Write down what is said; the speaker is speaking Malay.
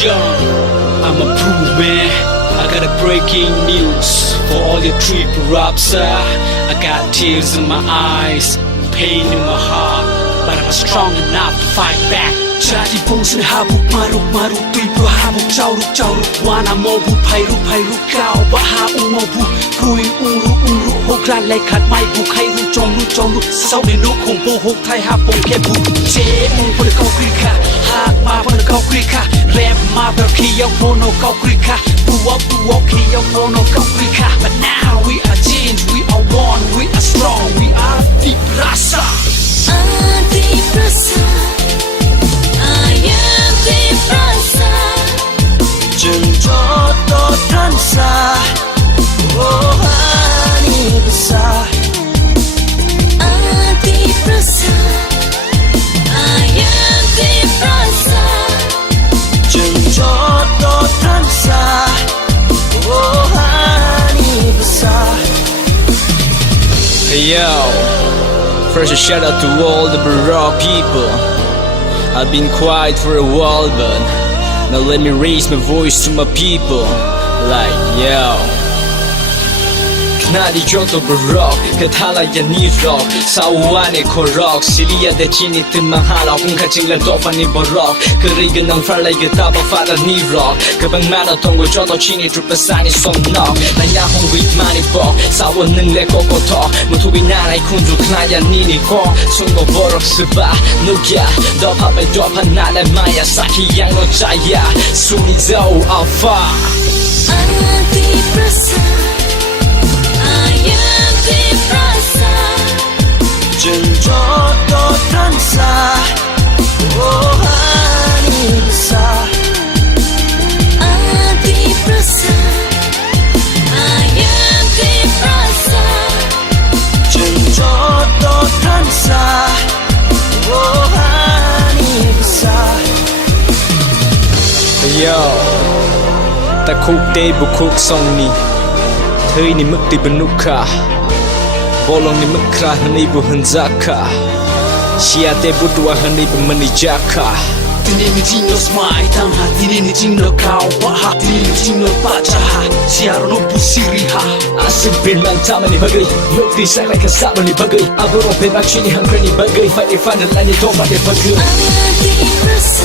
Yo, I'm a prove man. I got a breaking news for all your trip-ups. I got tears in my eyes, pain in my heart, but I'm strong enough to fight back. Jadi bongsun habuk maruk pipo habuk cauruk wana mobu pairu kau baha umobu rui uru hokran lai khat mai bu khairu chongru sau ne no khong bo hok thai ha pong ke bu je mong pon kau krika hak ma pon kau krika rap ma ber ki yo pono kau krika bu walk ki yo pono kau krika. But now we are changed, we are one, we are strong, we are deep rasa. Deep rasa, I am deep rasa. Jenjoto transa, oh hani besar. Deep rasa, I am deep rasa. Jenjoto transa, oh hani besar. Hey yo, first a shout out to all the Baroque people. I've been quiet for a while, but now let me raise my voice to my people. Like yo, Knadi Joto Baroque, Katala Yani Rock, Sawane Korok, Silia de Chini Timahala, Unkaching La Dofani Baroque, Karigan and Farlay Gataba Fada Ni Rock, Kabang Manatongo Joto Chini Trupasani Song Knock, Nayahong with Mani Bok, Sawan Nile Koko Talk, Mutubinana Kundu Klaya Nini Ko, Sungo Borok Suba, Nukia, Dopa Dopa Nala Maya, Saki Yang no Jaya, Sunizo Alpha. Deep rasa, I am deep rasa. Jenjoto transa, oh hani besar. Deep rasa, I am deep rasa. Jenjoto transa, oh hani besar. Yo, ta khúc tê bu khúc song ni, thơi ni mức tì benukha, bolong ni mức kra hani bu hanzaka, sia te bu dua hani bu manijaka. Tini ni jino smai tang ha, tini ni jino kau ha, tini ni jino baca ha, siaro no pusiri ha. Asik bin man tama ni bagai, mukti sak like a saba ni bagai, aburo pe bakshi ni hangre ni bagai, fight ni fana la ni toma ni bagai. Deep rasa.